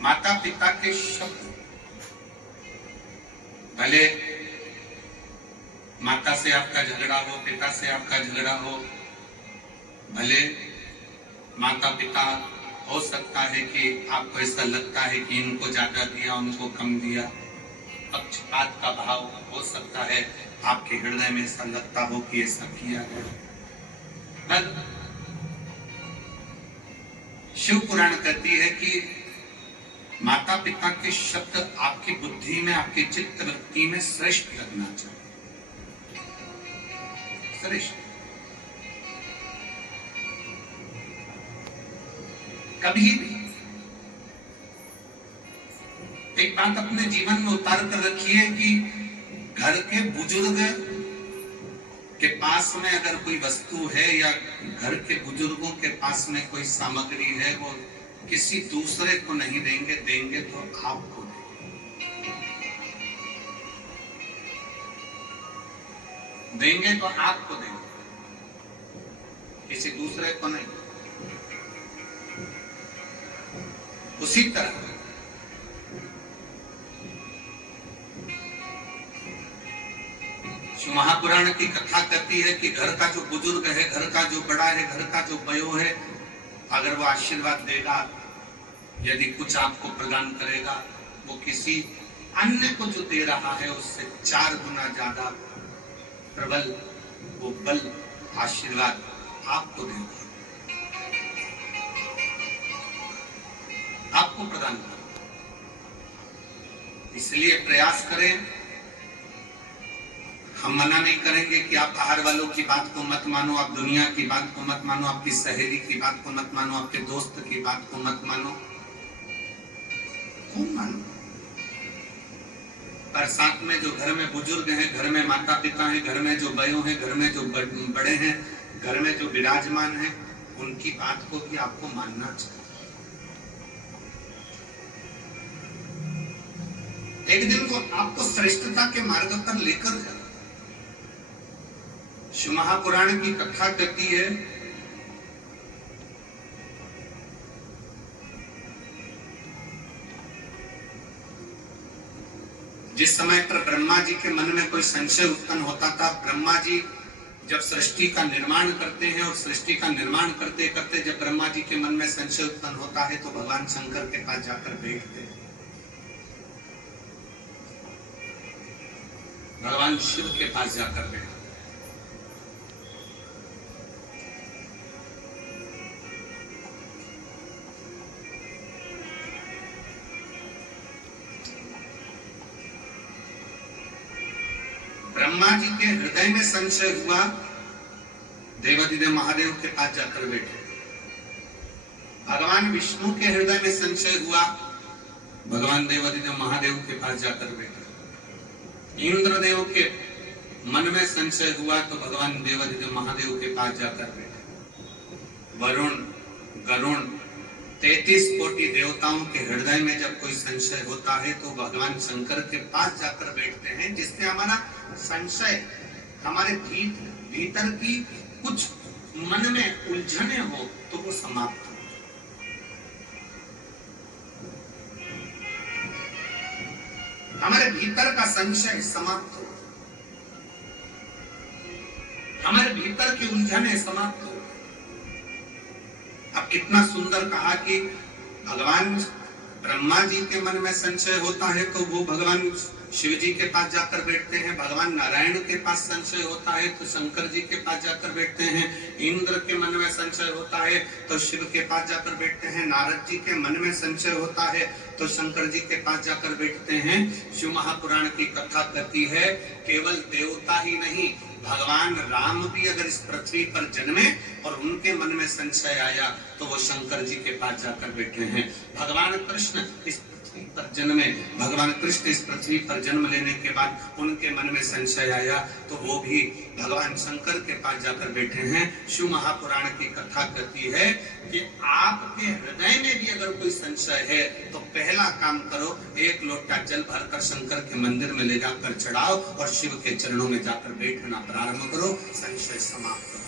माता पिता के शब्द, भले माता से आपका झगड़ा हो, पिता से आपका झगड़ा हो, भले माता पिता हो सकता है कि आपको ऐसा लगता है कि इनको ज्यादा दिया, उनको कम दिया, पक्षपात का भाव हो सकता है, आपके हृदय में ऐसा लगता हो कि ऐसा किया गया। शिव पुराण कहती है कि माता पिता के शब्द आपकी बुद्धि में, आपकी चित्त वृत्ति में श्रेष्ठ लगना चाहिए, श्रेष्ठ। कभी भी एक बात अपने जीवन में उतार कर रखिए कि घर के बुजुर्ग के पास में अगर कोई वस्तु है या घर के बुजुर्गों के पास में कोई सामग्री है, वो किसी दूसरे को नहीं देंगे, देंगे तो आपको देंगे, तो आपको देंगे, किसी दूसरे को नहीं। उसी तरह महापुराण की कथा कहती है कि घर का जो बुजुर्ग है, घर का जो बड़ा है, घर का जो बयो है, अगर वो आशीर्वाद देगा, यदि कुछ आपको प्रदान करेगा, वो किसी अन्य को जो दे रहा है उससे 4 गुना ज्यादा प्रबल वो बल, आशीर्वाद आपको देगा, आपको प्रदान करेगा। इसलिए प्रयास करें। हम मना नहीं करेंगे कि आप बाहर वालों की बात को मत मानो, आप दुनिया की बात को मत मानो, आपकी सहेली की बात को मत मानो, आपके दोस्त की बात को मत मानो, कौन मानो। पर साथ में जो घर में बुजुर्ग हैं, घर में माता पिता हैं, घर में जो बयों हैं, घर में जो बड़े हैं, घर में जो विराजमान हैं, उनकी बात को भी आपको मानना चाहिए। एक दिन को आपको श्रेष्ठता के मार्ग पर लेकर जाए। शिव महापुराण की कथा कहती है जिस समय पर ब्रह्मा जी के मन में कोई संशय उत्पन्न होता था, ब्रह्मा जी जब सृष्टि का निर्माण करते हैं और सृष्टि का निर्माण करते करते जब ब्रह्मा जी के मन में संशय उत्पन्न होता है तो भगवान शंकर के पास जाकर बैठते हैं, भगवान शिव के पास जाकर बैठते। ब्रह्मा जी के हृदय में संशय हुआ, देवादिदेव महादेव के पास जाकर बैठे। भगवान विष्णु के हृदय में संशय हुआ, भगवान देवादिदेव महादेव के पास जाकर बैठे। इंद्रदेव के मन में संशय हुआ तो भगवान देवादिदेव महादेव के पास जाकर बैठे। वरुण, गरुण, 33 कोटि देवताओं के हृदय में जब कोई संशय होता है तो भगवान शंकर के पास जाकर बैठते हैं, जिससे हमारा संशय, हमारे भीतर की कुछ मन में उलझने हो तो वो समाप्त हो। हमारे भीतर का संशय समाप्त हो, हमारे भीतर की उलझने समाप्त हो। अब कितना सुंदर कहा कि भगवान ब्रह्मा जी के मन में संशय होता है तो वो भगवान शिव जी के पास जाकर बैठते हैं, भगवान नारायण के पास संशय होता है तो शंकर जी के पास जाकर बैठते हैं, इंद्र के मन में संशय होता है तो शिव के पास जाकर बैठते हैं, नारद जी के मन में संशय होता है तो शंकर जी के पास जाकर बैठते हैं। शिव महापुराण की कथा कहती है केवल देवता ही नहीं, भगवान राम भी अगर इस पृथ्वी पर जन्मे और उनके मन में संशय आया तो वो शंकर जी के पास जाकर बैठे हैं। भगवान कृष्ण इस पृथ्वी पर जन्मे, भगवान कृष्ण इस पृथ्वी पर जन्म लेने के बाद उनके मन में संशय आया तो वो भी भगवान शंकर के पास जाकर बैठे हैं। शिव महापुराण की कथा कहती है कि आपके हृदय में भी अगर कोई संशय है तो पहला काम करो, 1 लोटा जल भरकर शंकर के मंदिर में ले जाकर चढ़ाओ और शिव के चरणों में जाकर बैठना प्रारंभ करो, संशय समाप्त।